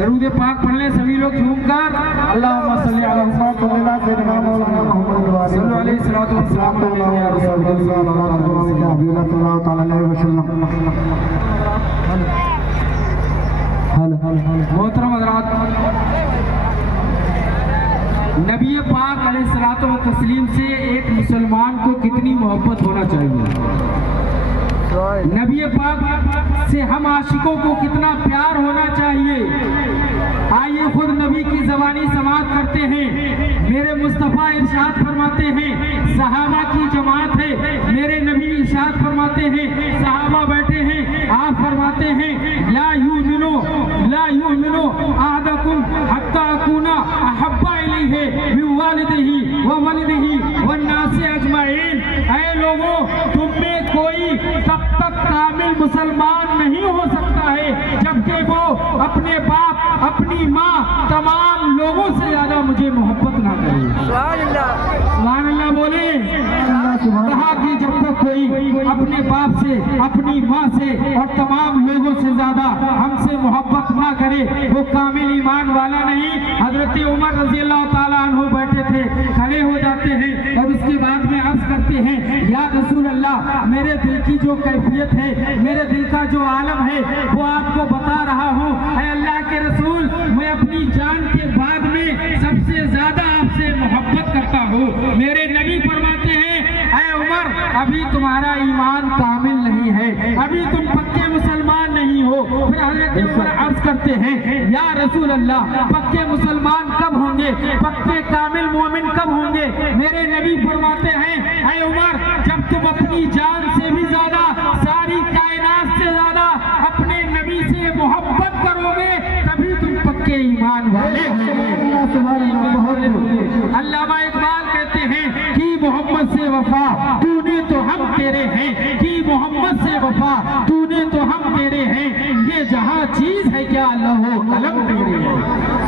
दरूद पाक पढ़ लें सभी लोग झूमकर। अल्लाहुम्मा सल्ली अला मोहतरम हज़रात, नबी पाक अलैहिस्सलातु व तस्लीम से एक मुसलमान को कितनी मोहब्बत होना चाहिए, नबी पाक से हम आशिकों को कितना प्यार होना चाहिए। आइए खुद नबी की ज़बानी समाअत करते हैं। मेरे मुस्तफ़ा इरशाद फरमाते हैं, सहाबा की जमात है, मेरे नबी इरशाद फरमाते हैं, सहाबा बैठे हैं, आप फरमाते हैं ला युमिनु अहदकुम हत्ता अकूना अहब्बा इलैहि मिन वालिदिही व वलिदिही वन्नासी अजमाइन। ऐ लोगों, तुम में कोई तब तक कामिल मुसलमान नहीं हो सकता है जबकि वो अपने बाप, अपनी माँ, तमाम लोगों से ज्यादा मुझे मोहब्बत ना करे। सुभान अल्लाह बोले। कहा कि जब तक कोई अपने बाप से, अपनी माँ से और तमाम लोगों से ज्यादा हमसे मोहब्बत ना करे वो कामिल ईमान वाला नहीं। हजरत उमर रज़ी अल्लाह ताला अन्हु बैठे थे, खड़े हो जाते हैं और उसके बाद में अर्ज करते हैं, या रसूल अल्लाह, मेरे दिल की जो कैफियत है, मेरे दिल का जो आलम है वो आपको बता रहा हूँ। ऐ अल्लाह के रसूल, मैं अपनी जान के बाद में सबसे ज्यादा आपसे मोहब्बत करता हूँ। मेरे नबी फरमाते हैं, ऐ उमर, अभी तुम्हारा ईमान कामिल नहीं है, अभी तुम पक्के मुसलमान नहीं हो। फिर हज़रत उमर अर्ज करते हैं, या रसूल अल्लाह, पक्के मुसलमान कब होंगे, पक्के कामिल मोमिन कब होंगे? मेरे नबी फरमाते हैं, ऐ उमर, जब तुम अपनी जान से भी ज्यादा, सारी कायनात से ज्यादा अपने नबी से मोहब्बत करोगे तभी तुम पक्के ईमान वाले होंगे। अल्लामा इकबाल कहते हैं कि मोहम्मद से वफा तूने तो हम तेरे हैं, कि मोहम्मद से वफा तूने तो हम तेरे हैं, ये जहाँ चीज है क्या अल्लाह कलम तेरे हैं।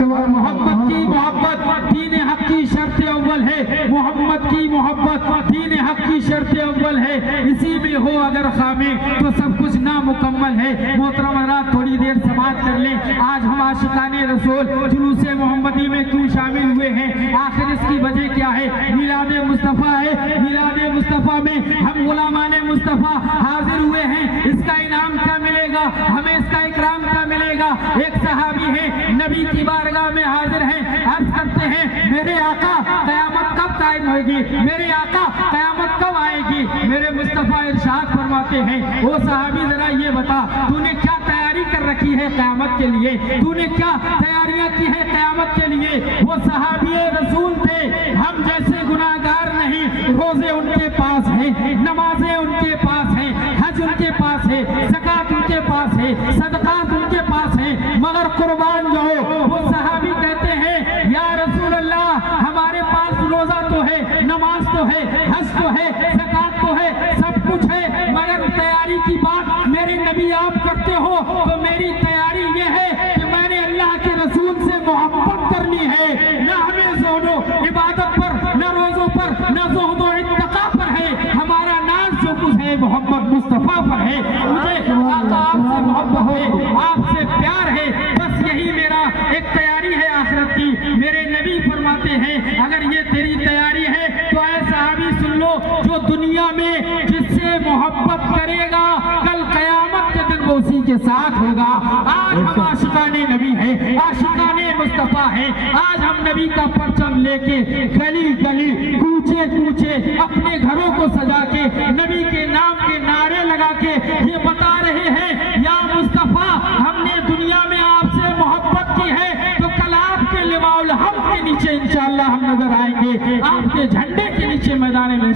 मोहम्मद की मोहब्बत दीन हक की शर्त अव्वल है, मोहम्मद की मोहब्बत दीन हक की शर्त अव्वल है। इसी में हो अगर खामे तो सब कुछ नामुकम्मल है। मोहतरम हज़रात, थोड़ी देर समाअत कर लें। आज हम आशिकाने रसूल जुलूस मोहम्मदी में क्यों शामिल हुए हैं, आखिर इसकी वजह क्या है? मिलाद मुस्तफ़ा है। मिलाद मुस्तफ़ा में हम गुलामाने मुस्तफ़ा हाजिर हुए हैं। इसका इनाम क्या मिलेगा हमें, इसका इकराम क्या मिलेगा? एक सहाबी है, नबी की बारगाह में हाजिर हैं, अर्ज करते हैं, मेरे आका कयामत कब कायम होगी, मेरे आका कयामत कब आएगी? मेरे मुस्तफ़ा इरशाद फरमाते हैं, ओ सहाबी जरा ये बता, तूने क्या तैयारी कर रखी है कयामत के लिए, तूने क्या तैयारियां की है कयामत के लिए? वो सहाबी रसूल थे, हम जैसे गुनाहगार नहीं। रोजे उनके पास है, नमाजें उनके पास है, हज उनके पास है, ज़कात उनके पास है, सदकात उनके पास है, मगर कुर्बान जो हो वो सहाबी कहते हैं, या रसूल अल्लाह, हमारे पास रोजा तो है, नमाज तो है, हज तो है, ज़कात तो है, सब कुछ है, मगर तैयारी की बात मेरे नबी आप करते हो तो मेरी तैयारी ये है कि मैंने अल्लाह के रसूल से मोहब्बत करनी है। न हमें जोड़ो इबादत पर, न रोजों पर, न ज़ुहद और इत्तक़ा पर है, हमारा नाज जो कुछ है मोहम्मद मुस्तफ़ा पर है। मुझे आका आपसे मोहब्बत है, आपसे प्यार है, बस यही मेरा एक तैयारी है आखिरत की। मेरे नबी फरमाते हैं, अगर ये तेरी तैयारी है तो ऐ सहाबी सुन लो, जो दुनिया में जिससे मोहब्बत करेगा कल कयामत के दिन वो उसी के साथ होगा। आज हम आशिकाने नबी हैं, आशिकाने मुस्तफ़ा हैं। आज हम नबी का परचम लेके गली गली, कूचे कूचे अपने घरों को सजा के नबी के नाम के नारे लगा के ये बता रहे हैं, या मुस्तफ़ा, हमने दुनिया में आपसे मोहब्बत की है तो कल आपके लिवाउल हम के नीचे इंशाअल्लाह हम नजर आएंगे, आपके झंडे के नीचे मैदान में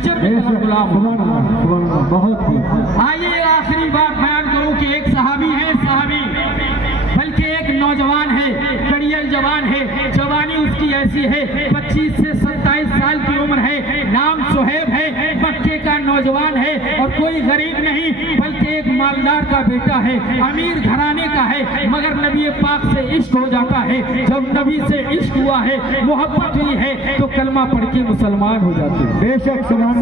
गुलाम। बहुत आइए आखिरी बात बयान करूं कि एक सहाबी है, सहाबी बल्कि एक नौजवान है, कड़ियल जवान है, जवानी उसकी ऐसी है, 25 से 27 साल की उम्र है, नाम सुहेब है, मक्के का नौजवान है और कोई गरीब नहीं बल्कि एक मालदार का बेटा है, अमीर घराने का है, मगर नबी पाक से इश्क हो जाता है। जब नबी से इश्क हुआ है, मोहब्बत हुई है, तो कलमा पढ़ के मुसलमान हो जाते हैं। बेशक सुहेब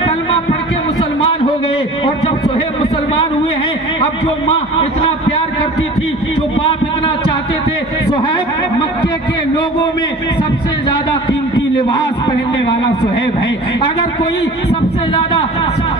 कलमा पढ़ के मुसलमान हो गए। और जब सुहेब मुसलमान हुए हैं, अब जो माँ इतना प्यार करती थी, जो बाप इतना चाहते थे, सुहेब मक्के के लोगों में सबसे ज्यादा कीमती लिबास पहनने वाला सुहेब है। अगर कोई सबसे ज्यादा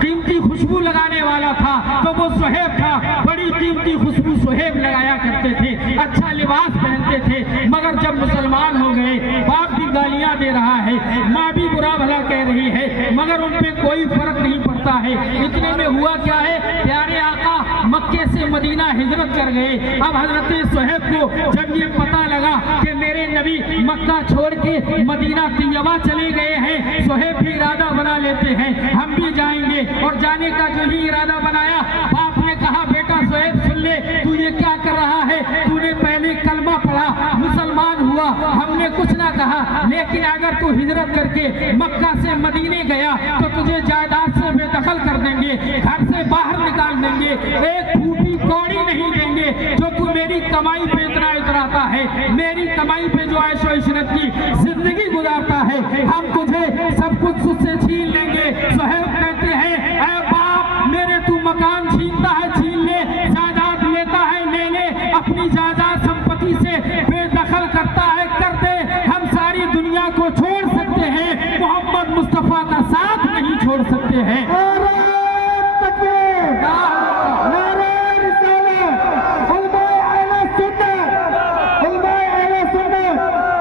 कीमती खुशबू लगाने वाला था तो वो सुहेब था। बड़ी कीमती खुशबू सुहेब लगाया करते थे, अच्छा लिबास पहनते थे। मगर जब मुसलमान हो गए, बाप भी गालियां दे रहा है, माँ भी बुरा भला कह रही है, मगर उन पे कोई फर्क नहीं पड़ता है। इतने में हुआ क्या है, प्यारे आका मक्के से मदीना हिजरत कर गए। अब हजरत सुहेब को जब ये पता लगा कि मेरे नबी मक्का छोड़ के मदीना तैयबा चले गए हैं, सुहेब भी इरादा बना लेते हैं हम भी जाएंगे। और जाने का जो ही इरादा बनाया, बाप ने कहा बेटा सुहेब सुन ले, तू ये क्या कर रहा है, तूने पहले कलमा पढ़ा, मुसलमान हुआ, हमने कुछ ना कहा, लेकिन अगर तू हिजरत करके मक्का से मदीने गया तो तुझे जायदाद से बेदखल कर देंगे, घर से बाहर निकाल देंगे, एक फूटी कौड़ी नहीं देंगे जो तू मेरी कमाई पे इतना इतराता है, मेरी कमाई पे जो ऐशो इशरत की जिंदगी गुजारता है, हम तुझे सब कुछ तुझसे छीन लेंगे। सुहेब कहते हैं ऐ बाप, मेरे तू मकान छीनता है छीन ले, जायदाद लेता है ले ले, अपनी जायदाद संपत्ति से बेदखल करता है कर दे, हम सारी दुनिया को छोड़ सकते हैं, मोहम्मद मुस्तफा का साथ नहीं छोड़ सकते हैं।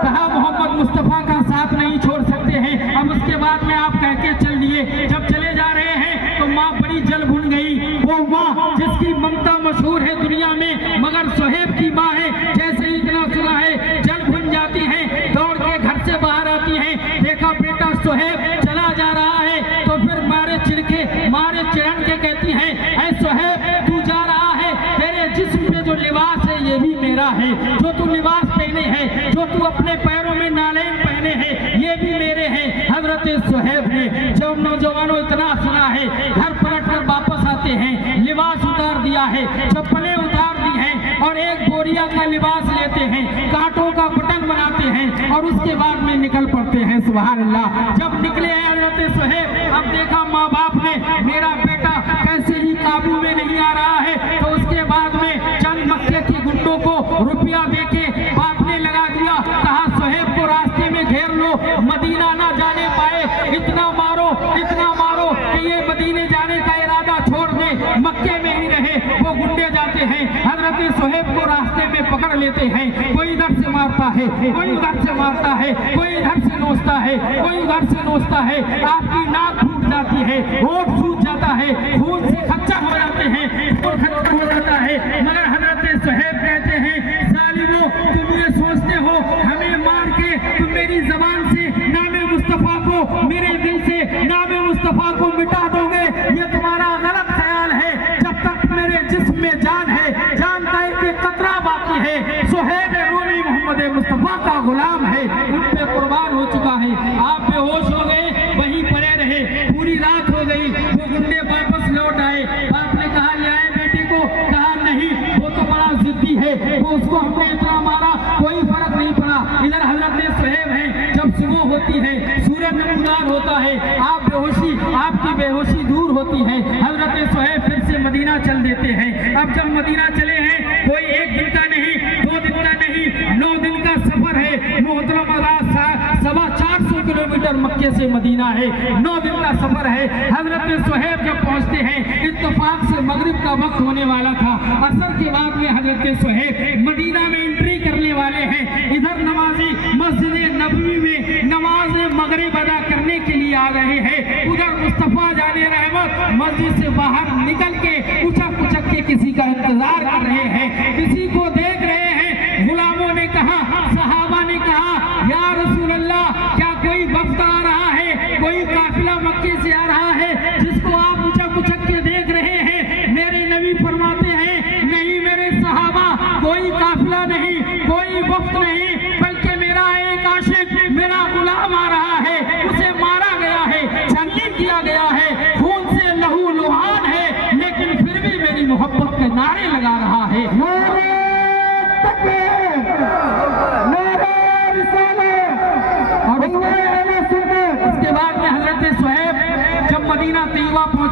कहा मोहम्मद मुस्तफा का साथ नहीं छोड़ सकते हैं। अब उसके बाद में आप कह के चल दिए, जब चले जा रहे हैं तो माँ बड़ी जल भुन गई। वो माँ जिसकी ममता मशहूर है दुनिया में, मगर सुहेब की माँ है, जैसे ही इतना सुना है जल भुन जाती है, दौड़ के घर से बाहर आती है, देखा बेटा सुहेब चला जा रहा है, तो फिर मारे चिड़न के कहती है ऐ सुहेब तू जा रहा है, तेरे जिस्म पे जो लिबास है ये भी मेरा है, जो तू लिबास पहने है, जो तू अपने पैरों में नालेन पहने हैं, ये भी मेरे हैं। हजरत सुहेब ने जब नौजवानों इतना सुना है, घर पलट कर वापस आते हैं, लिबास उतार दिया है, चप्पलें उतार दी हैं, और एक बोरिया का लिबास लेते हैं, कांटों का बटन बनाते हैं, और उसके बाद में निकल पड़ते हैं। सुभान अल्लाह। जब निकले हैं हजरत सुहेब, अब देखा माँ बाप ने मेरा बेटा कैसे ही काबू में नहीं आ रहा है, तो उसके बाद में चंद मक्के के गुंडों को रुपया देके बाप ने लगा दिया, कहा सुहेब को रास्ते में घेर लो, मदीना ना जाने पाए, इतना मारो कि ये मदीने जाने का इरादा छोड़ दे, मक्के में ही रहे। वो गुंडे जाते हैं, हजरत सुहेब को रास्ते में पकड़ लेते हैं, कोई इधर से मारता है, कोई उधर से मारता है, कोई इधर से नोचता है, कोई उधर से नोचता है, आपकी नाक फूट जाती है, होठ फूट जाता है, खून से खच्चर हो जाते हैं, खून खच्चर हो जाता है। मगर हजरत सुहेब कहते हैं जालिमों, तुम ये सोचते हो हमें मार के तुम मेरी जबान से नामे मुस्तफा को, मेरे दिल से नामे मुस्तफा को मिटा दोगे, ये तुम्हारा गलत ख्याल है। जब तक मेरे जिस्म में जान है, जान का एक कतरा बाकी है, सुहेब रूमी मोहम्मद मुस्तफा का गुलाम है, उन पे कुर्बान हो चुका है। आप बेहोश हो गए, वहीं पड़े रहे, पूरी रात हो गई, वो गुंडे वापस लौट आए। बाप ने कहा ले आए बेटे को, कहा नहीं वो तो बड़ा जिद्दी है, वो उसको हमने इतना मारा कोई फर्क नहीं पड़ा। इधर हजरत सुहेब है, जब सुबह होती है, सूरज नमूदार होता है, आपकी बेहोशी दूर होती है, हजरत सुहेब फिर से मदीना चल देते हैं। अब जब मदीना चले हैं, कोई एक दिन का नहीं, 2 दिन का नहीं, 9 दिन का सफर है। मोहतरम 450 किलोमीटर मक्के से मदीना है, 9 दिन का सफर है। हजरत सुहेब जब पहुंचते हैं, इत्तेफाक से मगरिब का वक्त होने वाला था, असर के बाद में हजरत सुहेब मदीना में एंट्री करने वाले हैं। इधर नमाजी मस्जिद नबवी में नमाज मगरिब अदा करने के लिए आ गए हैं, उधर मुस्तफा जाने रहमत मस्जिद से बाहर निकल के उचक उचक के किसी का इंतजार कर रहे हैं, किसी को देख रहे हैं। गुलामों ने कहा, सहाबा ने कहा, या रसूल अल्लाह, क्या कोई वफ्द आ रहा है, कोई काफिला मक्के से आ रहा है जिसको आप उचक उचक के देख रहे हैं? मेरे नबी फरमाते हैं नहीं मेरे सहाबा, कोई काफिला नहीं, कोई वफ्द नहीं, बल्कि मेरा एक आशिक, मेरा गुलाम आ रहा है, उसे मारा गया है, छलनी किया गया है, खून से लहू लुहान है,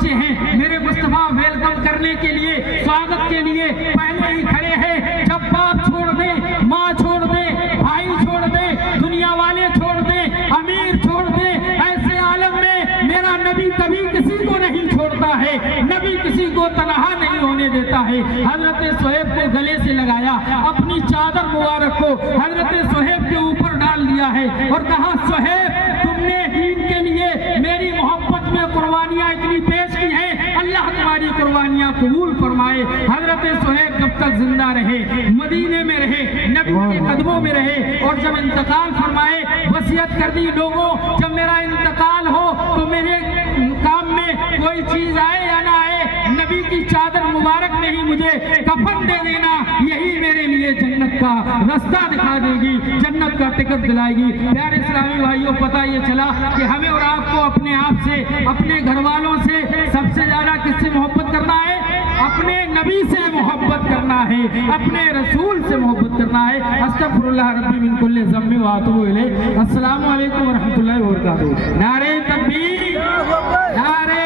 बच्चे हैं मेरे मुस्तफा वेलकम करने के लिए, स्वागत के लिए पहले ही खड़े हैं। जब बाप छोड़ दे, माँ छोड़ दे, भाई छोड़ दे, दुनिया वाले छोड़ दे, अमीर छोड़ दे, ऐसे आलम में मेरा नबी कभी किसी को नहीं छोड़ता है, नबी किसी को तनहा नहीं होने देता है। हजरत सोहेब को गले से लगाया, अपनी चादर मुबारक को हजरत सोहेब के ऊपर डाल दिया है और कहा, सोहेब तुमने दीन के लिए मेरी मोहब्बत में कुर्बानियां इतनी पेश की हैं, अल्लाह तुम्हारी कुर्बानियां कबूल फरमाए। हजरत सोहेब जब तक जिंदा रहे, मदीने में रहे, नबी के कदमों में रहे और जब इंतकाल फरमाए, वसीयत कर दी, लोगों जब मेरा इंतकाल हो तो मेरे काम में कोई चीज आए या ना आए, नबी की चादर मुबारक में ही मुझे कफन दे देना, यही मेरे लिए जन्नत का रास्ता दिखा देगी, जन्नत का टिकट दिलाएगी। प्यारे इस्लामी भाइयों, पता ये चला कि हमें और आपको अपने आप से, अपने घर वालों से सबसे ज्यादा किससे मोहब्बत करना है? अपने नबी से मोहब्बत करना है, अपने रसूल से मोहब्बत करना है। अस्तगफिरुल्लाह रब्बी मिन कुल्लि ज़म्बि व अतूबु इलैह। अस्सलामु अलैकुम व रहमतुल्लाहि व बरकातुहू। नारे तकबीर, नारे